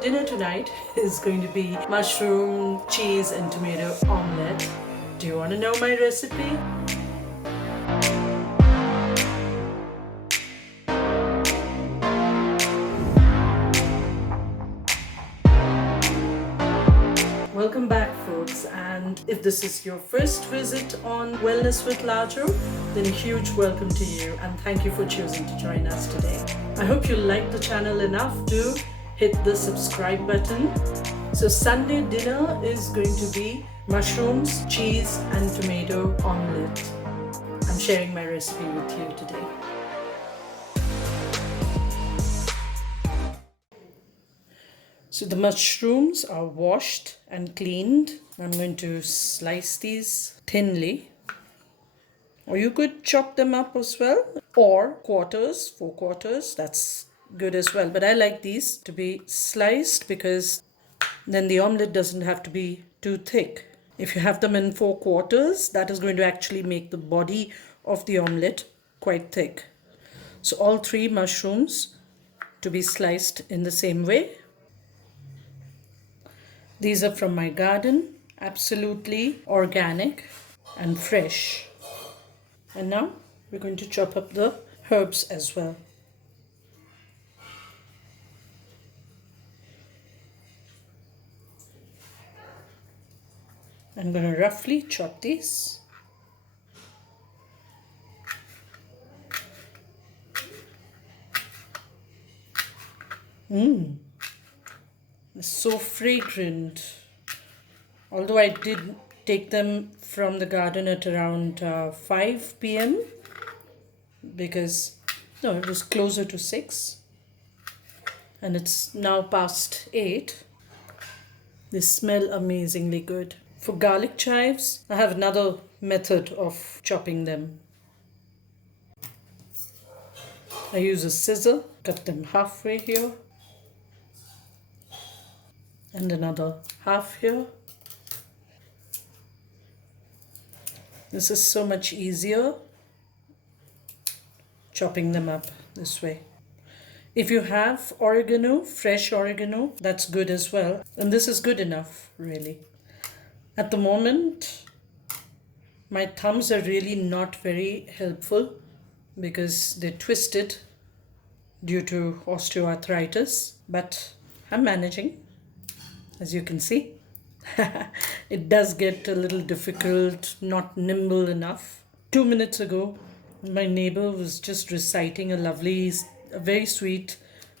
Dinner tonight is going to be mushroom, cheese and tomato omelet. Do you want to know my recipe? Welcome back folks, and if this is your first visit on Wellness with Lajo, then a huge welcome to you and thank you for choosing to join us today. I hope you like the channel enough to hit the subscribe button. So Sunday dinner is going to be mushrooms, cheese and tomato omelet. I'm sharing my recipe with you today. So the mushrooms are washed and cleaned. I'm going to slice these thinly. Or you could chop them up as well. Or quarters, 4/4, that's good as well. But I like these to be sliced because then the omelette doesn't have to be too thick. If you have them in 4/4, that is going to actually make the body of the omelette quite thick. So all 3 mushrooms to be sliced in the same way. These are from my garden, absolutely organic and fresh. And now we're going to chop up the herbs as well. I'm going to roughly chop these. It's so fragrant. Although I did take them from the garden at around 5 p.m. because no, it was closer to 6 and it's now past 8. They smell amazingly good. For garlic chives, I have another method of chopping them. I use a scissor, cut them halfway here and another half here. This is so much easier chopping them up this way. If you have oregano, fresh oregano, that's good as well. And this is good enough, really. At the moment, my thumbs are really not very helpful because they're twisted due to osteoarthritis, but I'm managing, as you can see. It does get a little difficult, not nimble enough. 2 minutes ago, my neighbor was just reciting a very sweet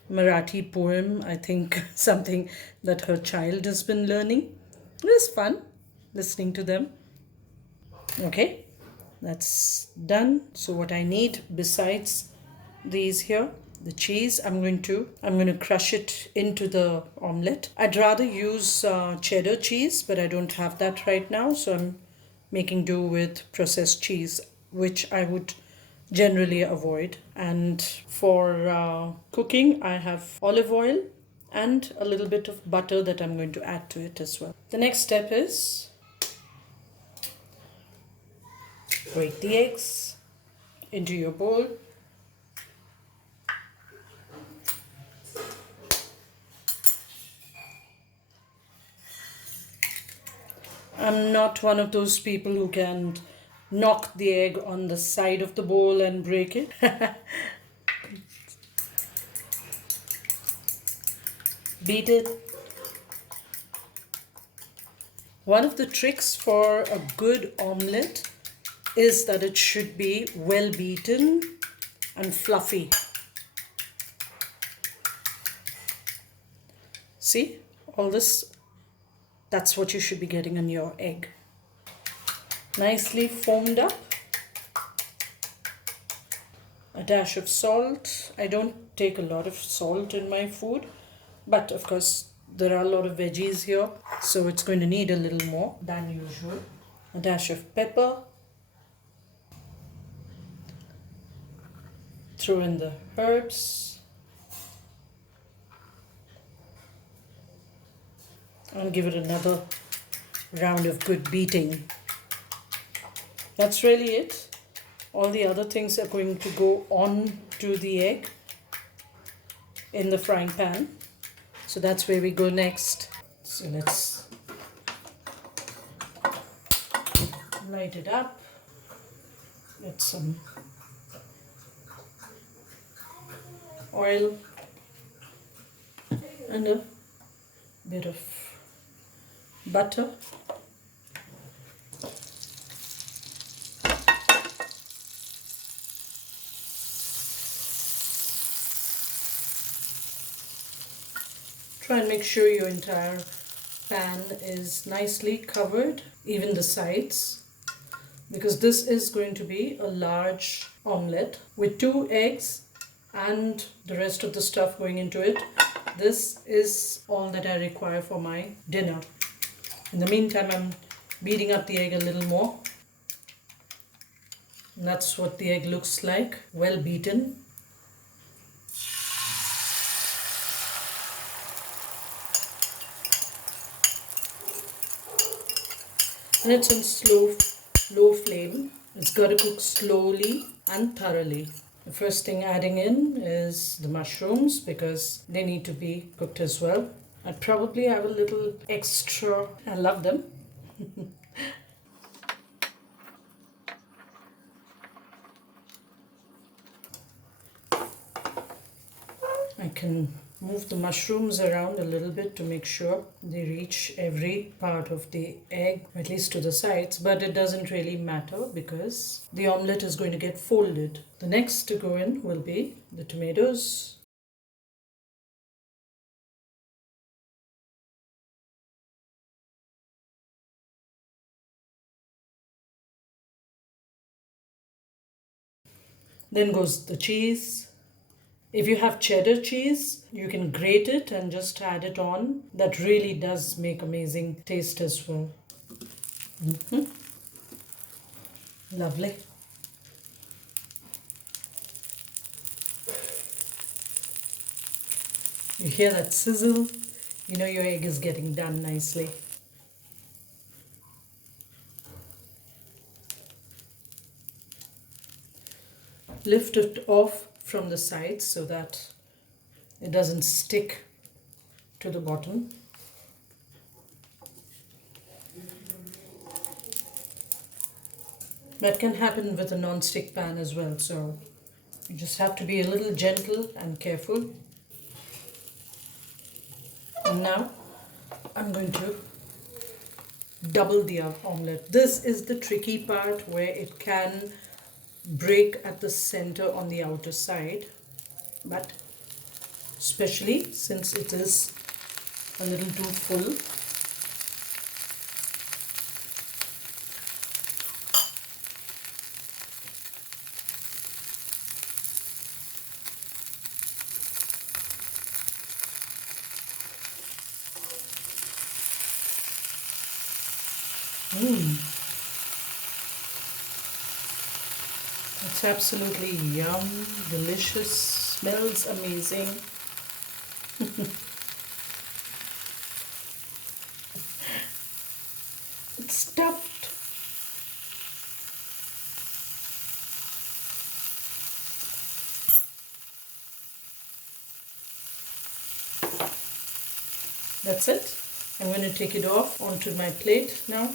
Marathi poem. I think something that her child has been learning. It was fun listening to them. Okay, that's done. So what I need besides these here, the cheese, I'm going to crush it into the omelette. I'd rather use cheddar cheese, but I don't have that right now, so I'm making do with processed cheese, which I would generally avoid. And for cooking, I have olive oil and a little bit of butter that I'm going to add to it as well. The next step is break the eggs into your bowl. I'm not one of those people who can knock the egg on the side of the bowl and break it. Beat it. One of the tricks for a good omelette is that it should be well beaten and fluffy. See, all this, that's what you should be getting in your egg. Nicely foamed up. A dash of salt. I don't take a lot of salt in my food, but of course there are a lot of veggies here, so it's going to need a little more than usual. A dash of pepper. Throw in the herbs. And give it another round of good beating. That's really it. All the other things are going to go on to the egg in the frying pan. So that's where we go next. So let's light it up. Get some oil and a bit of butter. Try and make sure your entire pan is nicely covered, even the sides, because this is going to be a large omelette with 2 eggs and the rest of the stuff going into it. This is all that I require for my dinner. In the meantime, I'm beating up the egg a little more. And that's what the egg looks like, well beaten. And it's on low flame. It's got to cook slowly and thoroughly. The first thing adding in is the mushrooms because they need to be cooked as well. I'd probably have a little extra. I love them. I can move the mushrooms around a little bit to make sure they reach every part of the egg, at least to the sides, but it doesn't really matter because the omelette is going to get folded. The next to go in will be the tomatoes. Then goes the cheese. If you have cheddar cheese, you can grate it and just add it on. That really does make amazing taste as well. Lovely. You hear that sizzle? You know your egg is getting done nicely. Lift it off from the sides so that it doesn't stick to the bottom. That can happen with a non-stick pan as well, so you just have to be a little gentle and careful. And now I'm going to double the omelette. This is the tricky part where it can break at the center on the outer side, but especially since it is a little too full. It's absolutely yum, delicious, smells amazing. It's stuffed. That's it. I'm going to take it off onto my plate now.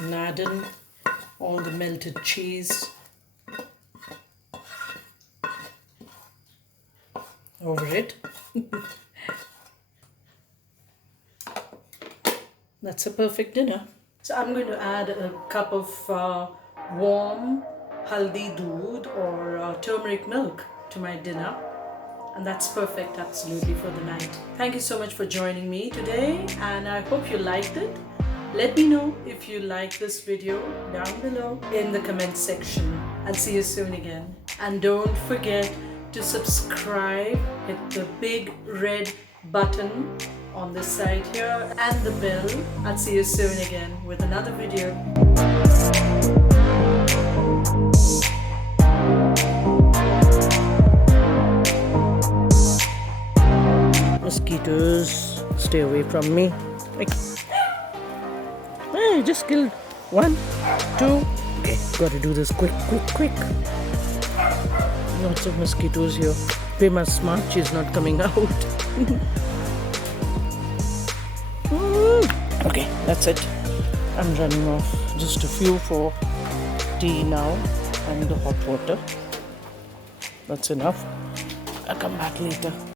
And add in all the melted cheese over it. That's a perfect dinner. So I'm going to add a cup of warm haldi doodh or turmeric milk to my dinner. And that's perfect absolutely for the night. Thank you so much for joining me today and I hope you liked it. Let me know if you like this video down below in the comment section. I'll see you soon again. And don't forget to subscribe, hit the big red button on this side here and the bell. I'll see you soon again with another video. Mosquitoes. stay away from me. Like, hey, just killed 1, 2. Okay, gotta do this quick. Lots of mosquitoes here. Pema's smart, she's not coming out. Okay, that's it. I'm running off. Just a few for tea now and the hot water. That's enough. I'll come back later.